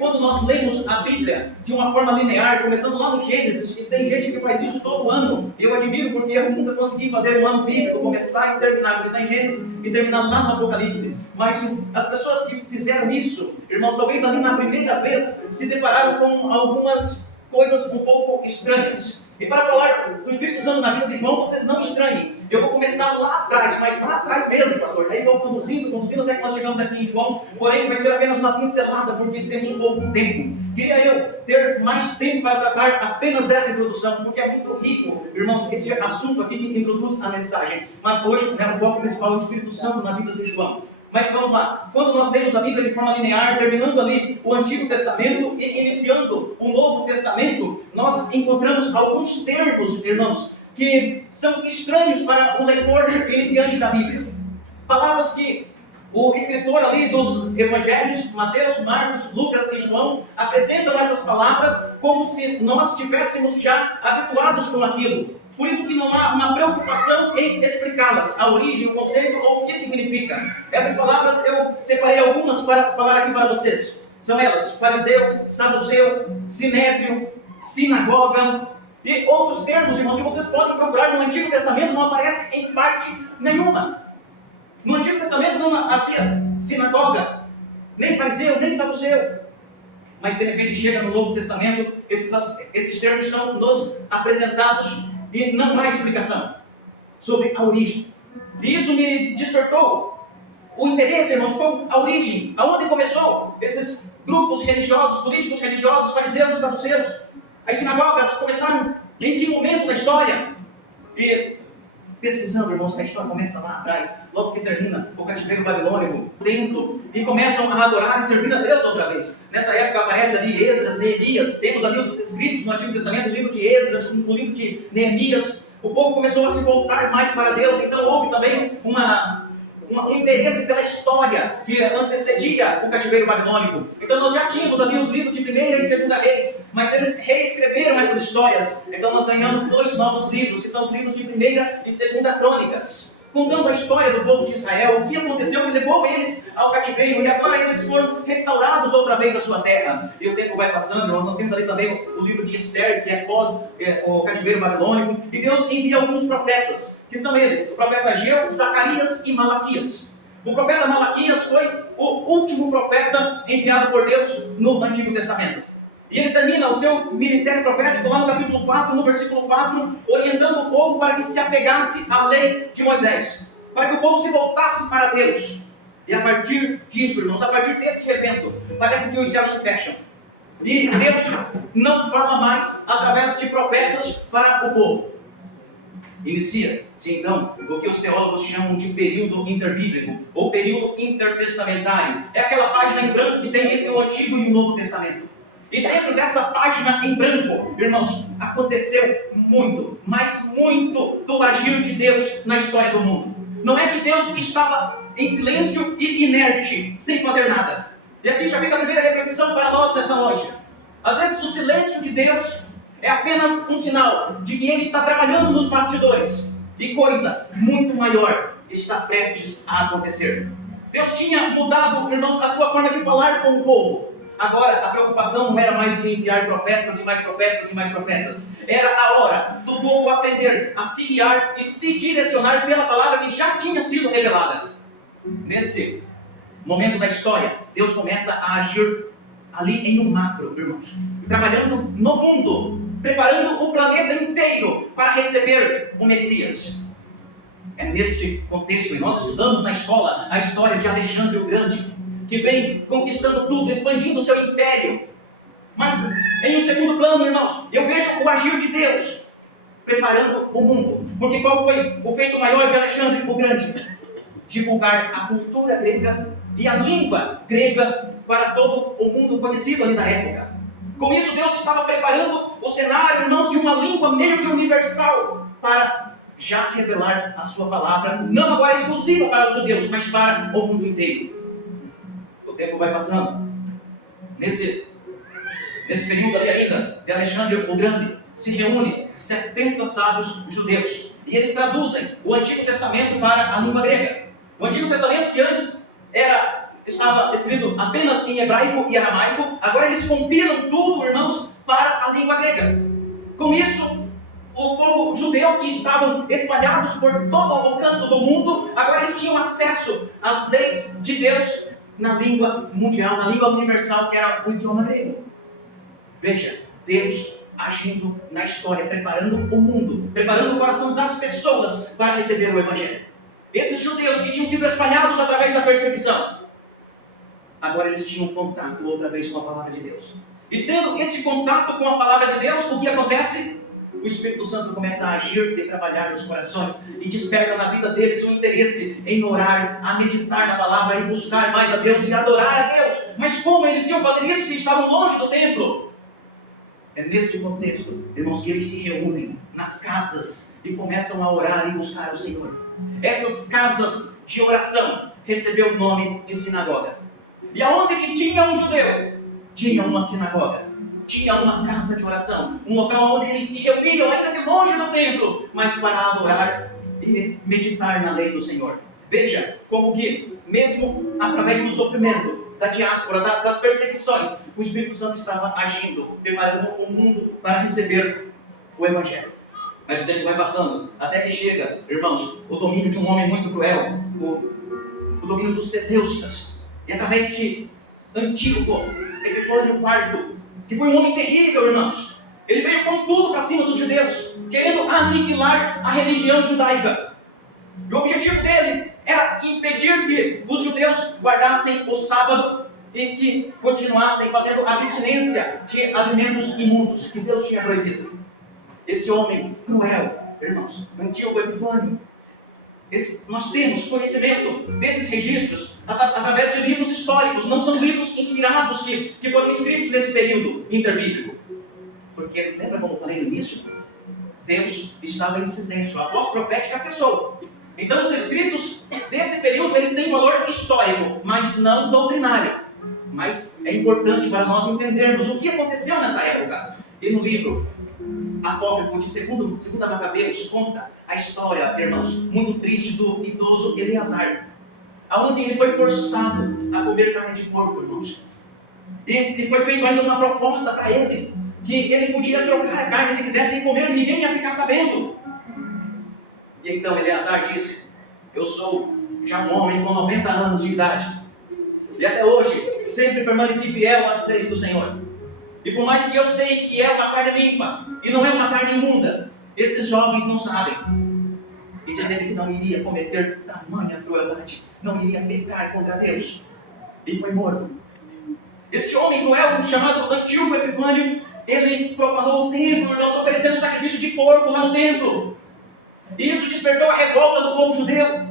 quando nós lemos a Bíblia de uma forma linear, começando lá no Gênesis, e tem gente que faz isso todo ano, e eu admiro porque eu nunca consegui fazer um ano bíblico, começar e terminar, começar em Gênesis e terminar lá no Apocalipse. Mas as pessoas que fizeram isso, irmãos, talvez ali na primeira vez se depararam com algumas coisas um pouco estranhas. E para falar do Espírito Santo na vida de João, vocês não estranhem. Eu vou começar lá atrás, mas lá atrás mesmo, pastor. Daí vou conduzindo até que nós chegamos aqui em João. Porém, vai ser apenas uma pincelada, porque temos pouco tempo. Queria eu ter mais tempo para tratar apenas dessa introdução, porque é muito rico, irmãos, esse assunto aqui que introduz a mensagem. Mas hoje, o foco principal é o Espírito Santo na vida de João. Mas vamos lá, quando nós lemos a Bíblia de forma linear, terminando ali o Antigo Testamento e iniciando o Novo Testamento, nós encontramos alguns termos, irmãos, que são estranhos para o leitor iniciante da Bíblia. Palavras que o escritor ali dos Evangelhos, Mateus, Marcos, Lucas e João, apresentam essas palavras como se nós estivéssemos já habituados com aquilo. Por isso que não há uma preocupação em explicá-las, a origem, o conceito ou o que significa. Essas palavras eu separei algumas para falar aqui para vocês. São elas: fariseu, saduceu, sinédrio, sinagoga e outros termos, irmãos, que vocês podem procurar no Antigo Testamento, não aparece em parte nenhuma. No Antigo Testamento não havia sinagoga, nem fariseu, nem saduceu. Mas de repente chega no Novo Testamento, esses termos são nos apresentados e não há explicação sobre a origem. E isso me despertou o interesse, irmãos, com a origem. Aonde começou esses grupos religiosos, políticos religiosos, fariseus e saduceus? As sinagogas começaram em que momento da história? E pesquisando, irmãos, a história começa lá atrás, logo que termina o cativeiro babilônico, templo, e começam a adorar e servir a Deus outra vez. Nessa época aparece ali Esdras, Neemias, temos ali os escritos no Antigo Testamento, o livro de Esdras, o livro de Neemias. O povo começou a se voltar mais para Deus, então houve também um interesse pela história que antecedia o cativeiro babilônico. Então nós já tínhamos ali os livros de 1ª e 2ª Reis, mas eles reescreveram essas histórias. Então nós ganhamos 2 novos livros, que são os livros de 1ª e 2ª Crônicas, contando a história do povo de Israel, o que aconteceu que levou eles ao cativeiro, e agora eles foram restaurados outra vez à sua terra. E o tempo vai passando, nós temos ali também o livro de Esther, que é pós o cativeiro babilônico, e Deus envia alguns profetas, que são eles, o profeta Ageu, Zacarias e Malaquias. O profeta Malaquias foi o último profeta enviado por Deus no Antigo Testamento. E ele termina o seu ministério profético lá no capítulo 4, no versículo 4, orientando o povo para que se apegasse à lei de Moisés, para que o povo se voltasse para Deus. E a partir disso, irmãos, a partir desse evento, parece que os céus se fecham. E Deus não fala mais através de profetas para o povo. Inicia-se então o que os teólogos chamam de período interbíblico, ou período intertestamentário. É aquela página em branco que tem entre o Antigo e o Novo Testamento. E dentro dessa página em branco, irmãos, aconteceu muito, mas muito do agir de Deus na história do mundo. Não é que Deus estava em silêncio e inerte, sem fazer nada. E aqui já fica a primeira reflexão para nós nesta noite. Às vezes o silêncio de Deus é apenas um sinal de que Ele está trabalhando nos bastidores, e coisa muito maior está prestes a acontecer. Deus tinha mudado, irmãos, a sua forma de falar com o povo. Agora, a preocupação não era mais de enviar profetas e mais profetas e mais profetas. Era a hora do povo aprender a se guiar e se direcionar pela palavra que já tinha sido revelada. Nesse momento da história, Deus começa a agir ali em um macro, irmãos. Trabalhando no mundo, preparando o planeta inteiro para receber o Messias. É neste contexto, e nós estudamos na escola a história de Alexandre o Grande, que vem conquistando tudo, expandindo o seu império. Mas, em um segundo plano, irmãos, eu vejo o agir de Deus preparando o mundo. Porque qual foi o feito maior de Alexandre o Grande? Divulgar a cultura grega e a língua grega para todo o mundo conhecido ali na época. Com isso, Deus estava preparando o cenário, irmãos, de uma língua meio que universal para já revelar a sua palavra, não agora exclusiva para os judeus, mas para o mundo inteiro. O tempo vai passando. Nesse período ali ainda, de Alexandre o Grande, se reúne 70 sábios judeus. E eles traduzem o Antigo Testamento para a língua grega. O Antigo Testamento, que antes era estava escrito apenas em hebraico e aramaico, agora eles compilam tudo, irmãos, para a língua grega. Com isso, o povo judeu que estavam espalhados por todo o canto do mundo, agora eles tinham acesso às leis de Deus na língua mundial, na língua universal, que era o idioma grego. Veja, Deus agindo na história, preparando o mundo, preparando o coração das pessoas para receber o Evangelho. Esses judeus que tinham sido espalhados através da perseguição, agora eles tinham contato outra vez com a palavra de Deus. E tendo esse contato com a palavra de Deus, o que acontece? O Espírito Santo começa a agir e trabalhar nos corações e desperta na vida deles o interesse em orar, a meditar na palavra e buscar mais a Deus e adorar a Deus. Mas como eles iam fazer isso se estavam longe do templo? É neste contexto, irmãos, que eles se reúnem nas casas e começam a orar e buscar o Senhor. Essas casas de oração recebeu o nome de sinagoga. E aonde que tinha um judeu, tinha uma sinagoga, tinha uma casa de oração, um local onde eles se reuniam ainda de longe do templo, mas para adorar e meditar na lei do Senhor. Veja como que, mesmo através do sofrimento, da diáspora, das perseguições, o Espírito Santo estava agindo, preparando o mundo para receber o Evangelho. Mas o tempo vai passando, até que chega, irmãos, o domínio de um homem muito cruel, o domínio dos Seleucidas. E através de Antíoco Epifânio IV, que foi um homem terrível, irmãos, ele veio com tudo para cima dos judeus, querendo aniquilar a religião judaica. E o objetivo dele era impedir que os judeus guardassem o sábado e que continuassem fazendo abstinência de alimentos imundos que Deus tinha proibido. Esse homem cruel, irmãos, Antíoco Epifânio, nós temos conhecimento desses registros através de livros históricos, não são livros inspirados que foram escritos nesse período interbíblico. Porque, lembra como eu falei no início? Deus estava em silêncio, a voz profética cessou. Então os escritos desse período, eles têm valor histórico, mas não doutrinário. Mas é importante para nós entendermos o que aconteceu nessa época. E no livro apócrifo de 2 Macabeus conta a história, irmãos, muito triste do idoso Eleazar, aonde ele foi forçado a comer carne de porco, irmãos. E foi feita ainda uma proposta para ele, que ele podia trocar a carne se quisesse e comer, ninguém ia ficar sabendo. E então Eleazar disse: eu sou já um homem com 90 anos de idade, e até hoje sempre permaneci fiel às leis do Senhor. E por mais que eu sei que é uma carne limpa e não é uma carne imunda, esses jovens não sabem. E dizendo que não iria cometer tamanha crueldade, não iria pecar contra Deus. E foi morto. Este homem cruel, chamado Antíoco Epifânio, ele profanou o templo, irmãos, oferecendo sacrifício de porco lá no templo. E isso despertou a revolta do povo judeu,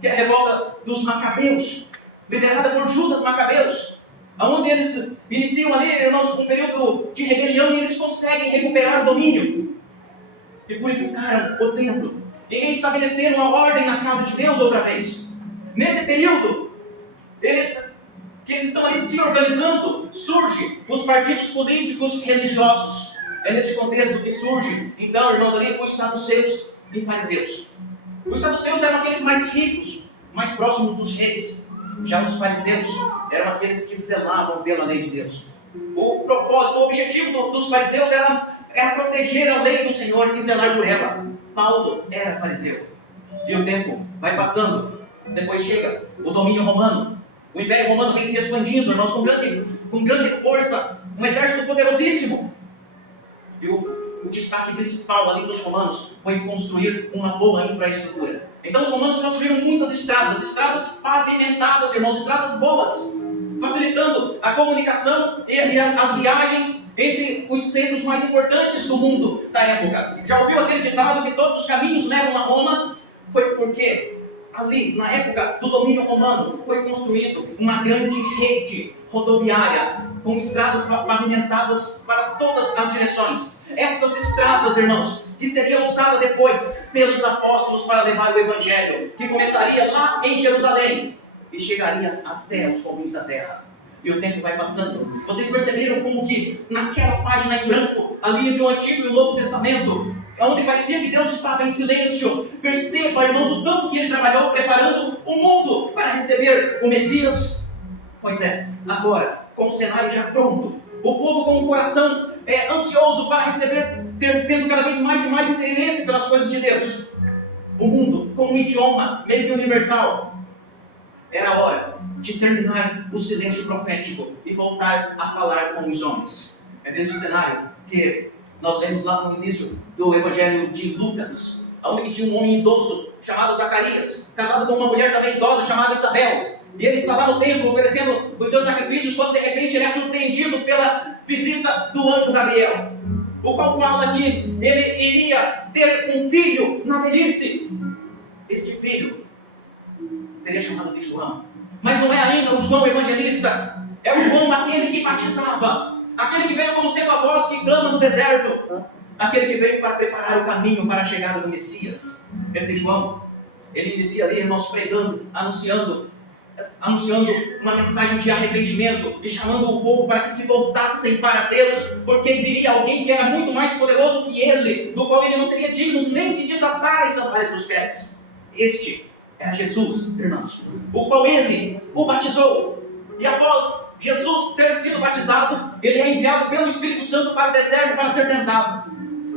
que é a revolta dos Macabeus, liderada por Judas Macabeus, onde eles iniciam ali, irmãos, um período de rebelião e eles conseguem recuperar o domínio e purificaram o templo e restabeleceram a ordem na casa de Deus outra vez. Nesse período, eles estão ali se organizando, surgem os partidos políticos e religiosos. É nesse contexto que surge, então, irmãos, ali os saduceus e fariseus. Os saduceus eram aqueles mais ricos, mais próximos dos reis. Já os fariseus eram aqueles que zelavam pela lei de Deus. O propósito, o objetivo dos fariseus era proteger a lei do Senhor e zelar por ela. Paulo era fariseu. E o tempo vai passando. Depois chega o domínio romano. O Império Romano vem se expandindo, irmãos, com grande força. Um exército poderosíssimo. E o destaque principal ali dos romanos foi construir uma boa infraestrutura. Então os romanos construíram muitas estradas pavimentadas, irmãos, estradas boas, facilitando a comunicação e as viagens entre os centros mais importantes do mundo da época. Já ouviu aquele ditado que todos os caminhos levam a Roma? Foi porque ali, na época do domínio romano, foi construído uma grande rede rodoviária, com estradas pavimentadas para todas as direções. Essas estradas, irmãos, que seria usada depois pelos apóstolos para levar o Evangelho, que começaria lá em Jerusalém e chegaria até os confins da terra. E o tempo vai passando. Vocês perceberam como que naquela página em branco, ali entre o Antigo e o Novo Testamento, onde parecia que Deus estava em silêncio, perceba, irmãos, o tanto que Ele trabalhou preparando o mundo para receber o Messias. Pois é, agora, com o cenário já pronto, o povo com o coração ansioso para receber, tendo cada vez mais e mais interesse pelas coisas de Deus, o mundo com um idioma meio que universal, era a hora de terminar o silêncio profético e voltar a falar com os homens. É neste cenário que nós lemos lá no início do Evangelho de Lucas, onde tinha um homem idoso chamado Zacarias, casado com uma mulher também idosa chamada Isabel. E ele está lá no templo oferecendo os seus sacrifícios, quando de repente ele é surpreendido pela visita do anjo Gabriel, o qual fala que ele iria ter um filho na velhice. Este filho seria chamado de João. Mas não é ainda o João evangelista, é o João aquele que batizava, aquele que veio como sendo a voz que clama no deserto, aquele que veio para preparar o caminho para a chegada do Messias. Esse João, ele inicia ali, irmãos, pregando, anunciando uma mensagem de arrependimento e chamando o povo para que se voltassem para Deus, porque viria alguém que era muito mais poderoso que ele, do qual ele não seria digno nem de desatar as sandálias dos pés. Este era Jesus, irmãos, o qual ele o batizou. E após Jesus ter sido batizado, ele é enviado pelo Espírito Santo para o deserto para ser tentado.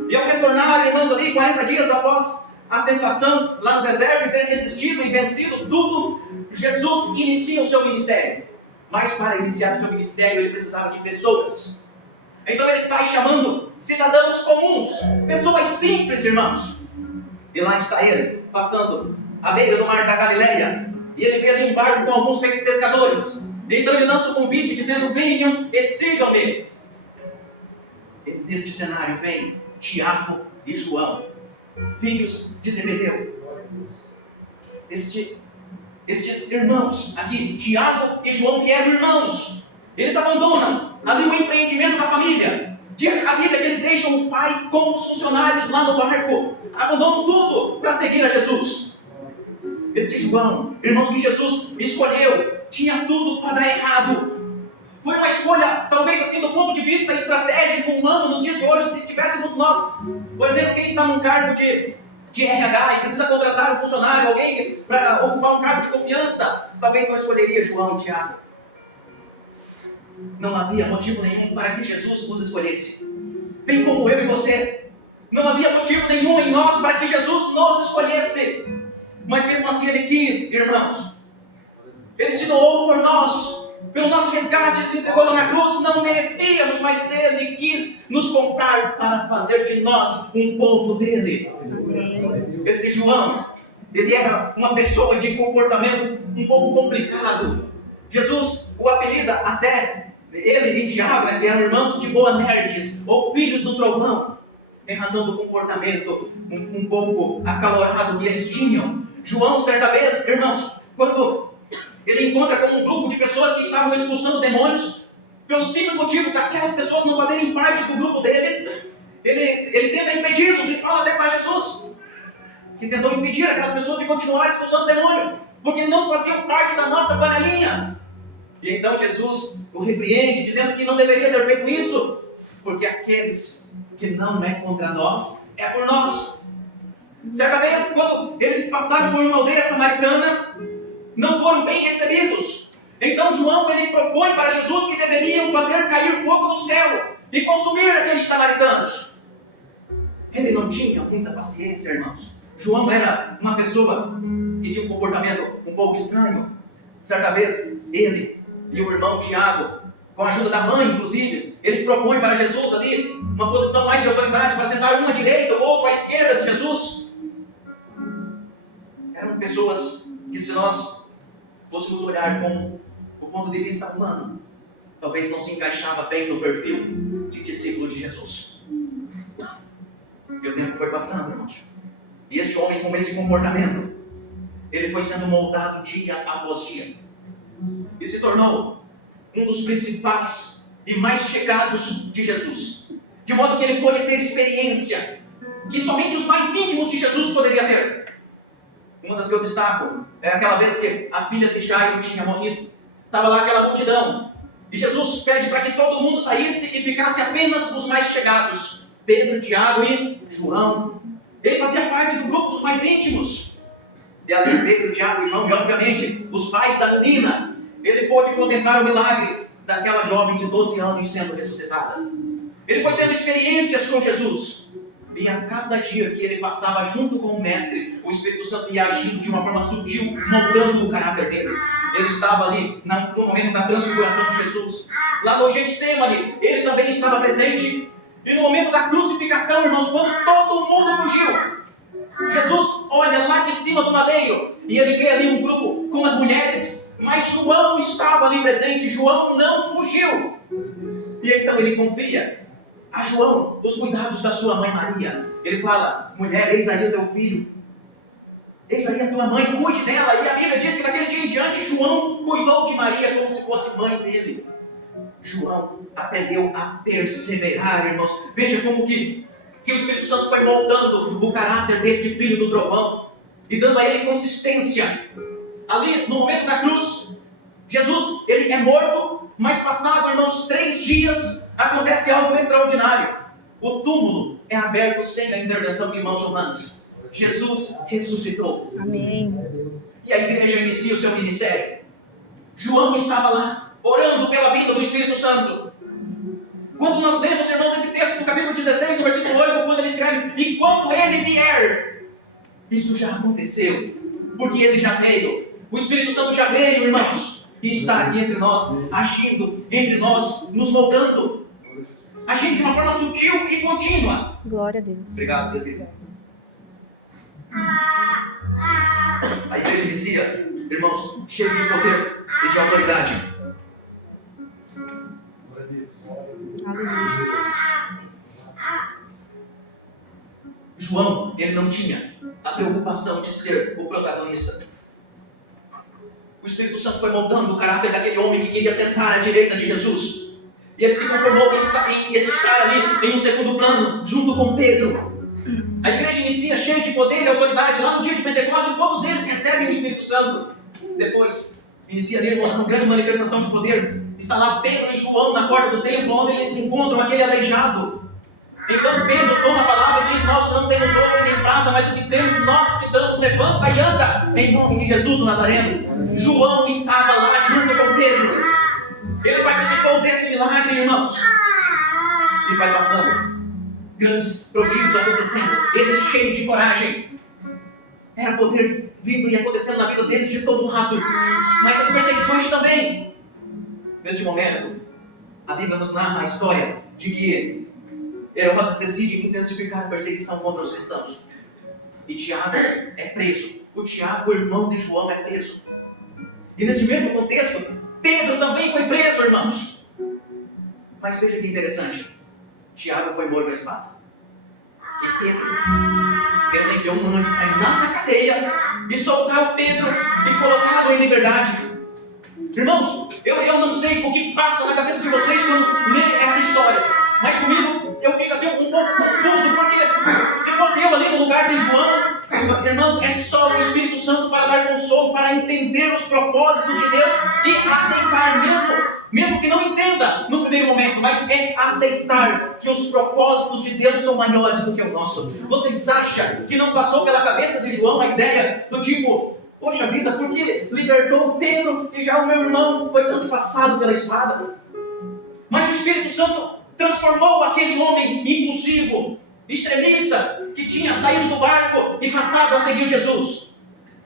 E ao retornar, irmãos, ali 40 dias após a tentação lá no deserto e ter resistido e vencido tudo, Jesus inicia o seu ministério. Mas para iniciar o seu ministério ele precisava de pessoas. Então ele sai chamando cidadãos comuns, pessoas simples, irmãos. E lá está ele, passando à beira do mar da Galileia, e ele vê ali um barco com alguns pescadores. Então ele lança o convite dizendo: venham e sigam-me. E neste cenário vem Tiago e João, filhos de Zebedeu. Estes irmãos aqui, Tiago e João, que eram irmãos, eles abandonam ali o empreendimento da família. Diz a Bíblia que eles deixam o pai com os funcionários lá no barco, abandonam tudo para seguir a Jesus. Este João, irmãos, que Jesus escolheu, tinha tudo para dar errado. Foi uma escolha, talvez assim, do ponto de vista estratégico, humano, nos dias de hoje, se tivéssemos nós, por exemplo, quem está num cargo de RH e precisa contratar um funcionário, alguém para ocupar um cargo de confiança, talvez não escolheria João e Tiago. Não havia motivo nenhum para que Jesus os escolhesse, bem como eu e você. Não havia motivo nenhum em nós para que Jesus nos escolhesse, mas mesmo assim Ele quis, irmãos. Ele se doou por nós, pelo nosso resgate. Ele se entregou na cruz. Não merecíamos, mas Ele quis nos comprar para fazer de nós um povo dele. Amém. Esse João, ele era uma pessoa de comportamento um pouco complicado. Jesus o apelida até, ele e Tiago, que eram irmãos de Boanerges, ou filhos do trovão, em razão do comportamento um pouco acalorado que eles tinham. João, certa vez, irmãos, quando ele encontra com um grupo de pessoas que estavam expulsando demônios, pelo simples motivo daquelas pessoas não fazerem parte do grupo deles, ele tenta impedi-los e fala até para Jesus, que tentou impedir aquelas pessoas de continuar expulsando o demônio, porque não faziam parte da nossa panelinha. E então Jesus o repreende, dizendo que não deveria ter feito isso, porque aqueles que não é contra nós, é por nós. Certa vez, quando eles passaram por uma aldeia samaritana, não foram bem recebidos. Então João, ele propõe para Jesus que deveriam fazer cair fogo do céu e consumir aqueles samaritanos. Ele não tinha muita paciência, irmãos. João era uma pessoa que tinha um comportamento um pouco estranho. Certa vez, ele e o irmão Tiago, com a ajuda da mãe, inclusive, eles propõem para Jesus ali uma posição mais de autoridade, para sentar uma à direita, ou outra à esquerda de Jesus. Eram pessoas que, se nós fôssemos olhar com o ponto de vista humano, talvez não se encaixava bem no perfil de discípulo de Jesus. E o tempo foi passando, irmãos. E este homem, com esse comportamento, ele foi sendo moldado dia após dia. E se tornou um dos principais e mais chegados de Jesus. De modo que ele pôde ter experiência que somente os mais íntimos de Jesus poderiam ter. Uma das que eu destaco é aquela vez que a filha de Jairo tinha morrido. Estava lá aquela multidão. E Jesus pede para que todo mundo saísse e ficasse apenas os mais chegados. Pedro, Tiago e João. Ele fazia parte do grupo dos mais íntimos. E ali Pedro, Tiago e João, e obviamente os pais da menina, ele pôde contemplar o milagre daquela jovem de 12 anos sendo ressuscitada. Ele foi tendo experiências com Jesus. E a cada dia que ele passava junto com o Mestre, o Espírito Santo ia agindo de uma forma sutil, moldando o caráter dele. Ele estava ali no momento da transfiguração de Jesus. Lá no Getsemane, ele também estava presente. E no momento da crucificação, irmãos, quando todo mundo fugiu, Jesus olha lá de cima do madeiro e ele vê ali um grupo com as mulheres, mas João estava ali presente. João não fugiu. E então ele confia a João os cuidados da sua mãe Maria. Ele fala: mulher, eis aí o teu filho, eis aí a tua mãe, cuide dela. E a Bíblia diz que daquele dia em diante João cuidou de Maria como se fosse mãe dele. João aprendeu a perseverar, irmãos. Veja como que o Espírito Santo foi moldando o caráter deste filho do trovão e dando a ele consistência. Ali no momento da cruz, Jesus, ele é morto, mas passado, irmãos, 3 dias, acontece algo extraordinário. O túmulo é aberto sem a intervenção de mãos humanas. Jesus ressuscitou. Amém. E a igreja inicia o seu ministério. João estava lá, orando pela vinda do Espírito Santo. Quando nós lemos, irmãos, esse texto no capítulo 16, no versículo 8, quando ele escreve: e quando ele vier, isso já aconteceu, porque ele já veio. O Espírito Santo já veio, irmãos, e está aqui entre nós, agindo entre nós, nos moldando, agindo de uma forma sutil e contínua. Glória a Deus. Obrigado, presbítero. A igreja inicia, irmãos, cheio de poder e de autoridade. Aleluia. João, ele não tinha a preocupação de ser o protagonista. O Espírito Santo foi moldando o caráter daquele homem que queria sentar à direita de Jesus. E ele se conformou em estar ali em um segundo plano, junto com Pedro. A igreja inicia cheia de poder e autoridade. Lá no dia de Pentecostes, todos eles recebem o Espírito Santo. Depois, inicia ali, irmãos, uma grande manifestação de poder. Está lá Pedro e João na porta do templo, onde eles encontram aquele aleijado. Então Pedro toma a palavra e diz: nós não temos ouro nem prata, mas o que temos nós te damos, levanta e anda, em nome de Jesus o Nazareno. João estava lá junto com Pedro. Ele participou desse milagre, irmãos. E vai passando. Grandes prodígios acontecendo. Eles cheios de coragem. Era poder vindo e acontecendo na vida deles de todo lado. Mas as perseguições também. Neste momento, a Bíblia nos narra a história de que Herodes decide intensificar a perseguição contra os cristãos. E Tiago é preso. O Tiago, o irmão de João, é preso. E neste mesmo contexto, Pedro também foi preso, irmãos. Mas veja que interessante. Tiago foi morto à espada. E Pedro, Deus enviou um anjo para ir lá na cadeia e soltar o Pedro e colocá-lo em liberdade. Irmãos, eu não sei o que passa na cabeça de vocês quando lê essa história. Mas comigo, eu fico assim um pouco confuso, porque se fosse eu ali no lugar de João, irmãos, é só o Espírito Santo para dar consolo, para entender os propósitos de Deus e aceitar mesmo que não entenda no primeiro momento, mas é aceitar que os propósitos de Deus são maiores do que o nosso. Vocês acham que não passou pela cabeça de João a ideia do tipo: poxa vida, por que libertou o Pedro e já o meu irmão foi transpassado pela espada? Mas o Espírito Santo transformou aquele homem impulsivo, extremista, que tinha saído do barco e passado a seguir Jesus.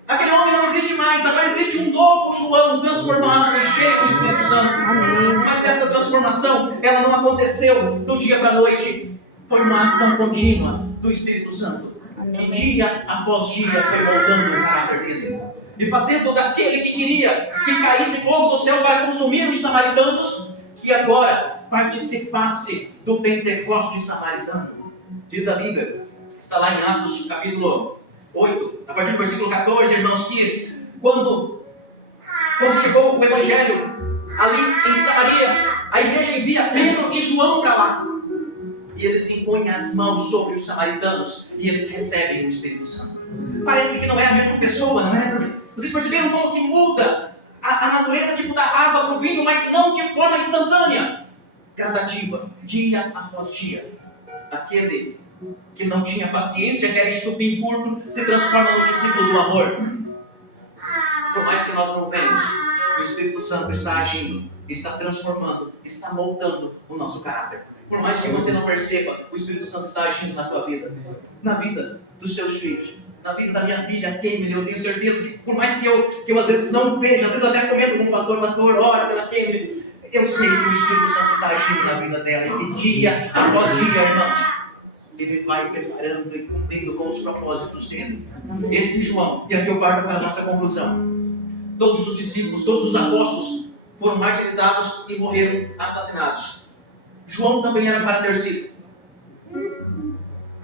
Aquele homem não existe mais, agora existe um novo João transformado e cheio do Espírito Santo. Amém. Mas essa transformação, ela não aconteceu do dia para a noite. Foi uma ação contínua do Espírito Santo. Amém. Que dia após dia foi moldando o caráter dele. E fazendo daquele que queria que caísse fogo do céu para consumir os samaritanos, que agora participasse do Pentecoste samaritano. Diz a Bíblia, está lá em Atos capítulo 8, a partir do versículo 14, irmãos, que quando chegou o Evangelho ali em Samaria, a igreja envia Pedro e João para lá. E eles impõem as mãos sobre os samaritanos e eles recebem o Espírito Santo. Parece que não é a mesma pessoa, não é? Vocês perceberam como que muda a natureza de mudar água para o vinho, mas não de forma instantânea, gradativa, dia após dia. Aquele que não tinha paciência, que era estupim curto, se transforma no discípulo do amor. Por mais que nós não vemos, o O Espírito Santo está agindo, está transformando, está moldando o nosso caráter. Por mais que você não perceba, o Espírito Santo está agindo na tua vida, na vida dos teus filhos, na vida da minha filha, Kemily. Eu tenho certeza que, por mais que eu às vezes não veja, às vezes até comento com o pastor, ora pela Kemily, eu sei que o Espírito Santo está agindo na vida dela, e que dia após dia, irmãos, ele vai preparando e cumprindo com os propósitos dele. Esse João, e aqui eu parto para a nossa conclusão, todos os discípulos, todos os apóstolos foram martirizados e morreram assassinados. João também era para ter sido.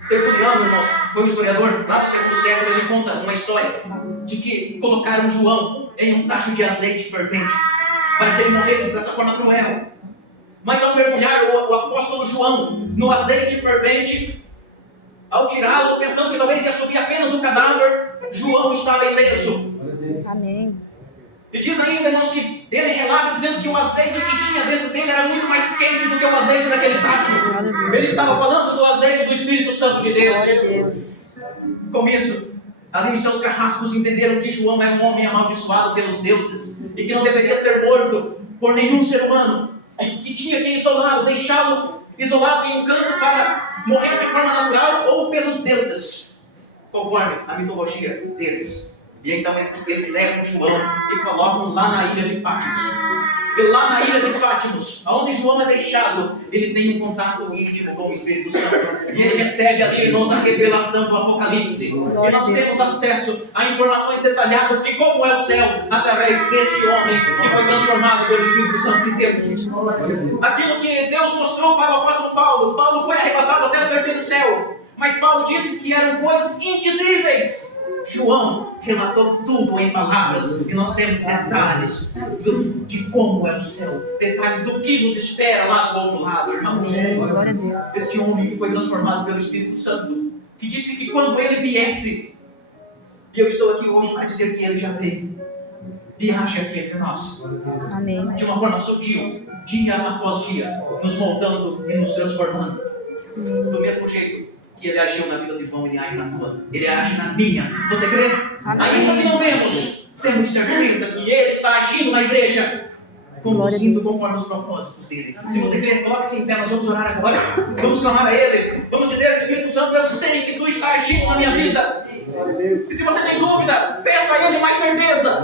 Tertuliano, irmãos, foi um historiador lá do segundo século. Ele conta uma história de que colocaram João em um tacho de azeite fervente para que ele morresse dessa forma cruel. Mas ao mergulhar o apóstolo João no azeite fervente, ao tirá-lo, pensando que talvez ia subir apenas o cadáver, João estava ileso. Amém. E diz ainda, irmãos, que ele relata dizendo que o azeite que tinha dentro dele era muito mais quente do que o azeite daquele tacho. Ele estava falando do azeite do Espírito Santo de Deus. Glória a Deus. Com isso, além de seus carrascos, entenderam que João era um homem amaldiçoado pelos deuses e que não deveria ser morto por nenhum ser humano, e que tinha que isolá-lo, deixá-lo isolado em um canto para morrer de forma natural ou pelos deuses, conforme a mitologia deles. E então eles levam João e colocam lá na ilha de Patmos. E lá na ilha de Patmos, onde João é deixado, ele tem um contato íntimo com o Espírito Santo. E ele recebe ali, irmãos, a revelação do Apocalipse. E nós temos acesso a informações detalhadas de como é o céu, através deste homem que foi transformado pelo Espírito Santo de Deus. Aquilo que Deus mostrou para o apóstolo Paulo. Paulo foi arrebatado até o terceiro céu. Mas Paulo disse que eram coisas indizíveis. João relatou tudo em palavras, e nós temos detalhes de como é o céu, detalhes do que nos espera lá do outro lado, irmãos. Glória a Deus. Este homem que foi transformado pelo Espírito Santo, que disse que quando ele viesse, e eu estou aqui hoje para dizer que ele já veio, e age aqui entre nós, Amém. de uma forma sutil, dia após dia, nos moldando e nos transformando, do mesmo jeito que ele agiu na vida de João, ele age na tua, ele age na minha. Você crê? Amém. Ainda que não vemos, temos certeza que ele está agindo na igreja, conduzindo conforme os propósitos dele. Se você crê, coloque-se em pé, nós vamos orar agora. Vamos clamar a ele. Vamos dizer: Espírito Santo, eu sei que tu está agindo na minha vida. E se você tem dúvida, peça a ele mais certeza.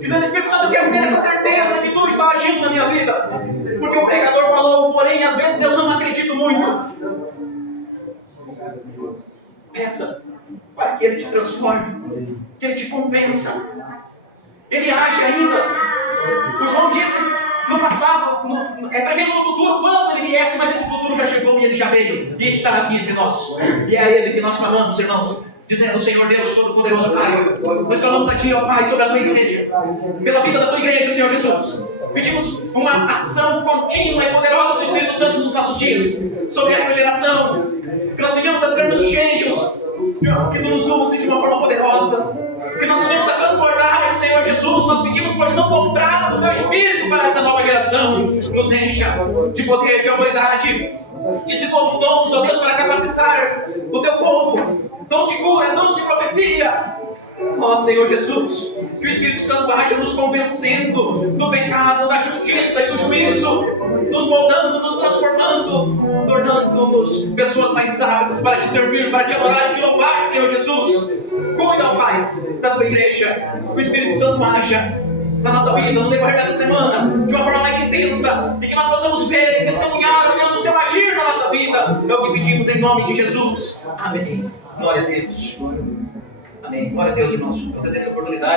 Dizendo: Espírito Santo, eu quero ter essa certeza que tu está agindo na minha vida. Porque o pregador falou, porém, às vezes eu não acredito muito. Peça para que ele te transforme, que ele te convença. Ele age ainda. O João disse no passado, prevendo no futuro quando ele viesse, mas esse futuro já chegou e ele já veio e está aqui entre nós. E é a ele que nós falamos, irmãos, dizendo: Senhor Deus Todo-Poderoso Pai, nós falamos a Ti, ó Pai, sobre a Tua igreja, pela vida da Tua igreja, Senhor Jesus. Pedimos uma ação contínua e poderosa do Espírito Santo nos nossos dias, sobre essa geração, que nós venhamos a sermos cheios, que Tu nos use de uma forma poderosa, que nós venhamos a transbordar, Senhor Jesus. Nós pedimos porção comprada do Teu Espírito para essa nova geração. Nos encha de poder, de autoridade, distribua os dons, ó Deus, para capacitar o Teu povo, dons de cura, dons de profecia. Ó Senhor Jesus, que o Espírito Santo age nos convencendo do pecado, da justiça e do juízo, nos moldando, nos transformando, tornando-nos pessoas mais sábias para Te servir, para Te adorar e Te louvar, Senhor Jesus. Cuida, ó Pai, da Tua igreja. O Espírito Santo haja na nossa vida no decorrer dessa semana de uma forma mais intensa, e que nós possamos ver e testemunhar, ó Deus, o Teu agir na nossa vida. É o que pedimos em nome de Jesus. Amém. Glória a Deus. Amém. Glória a Deus, irmãos. Eu agradeço a oportunidade.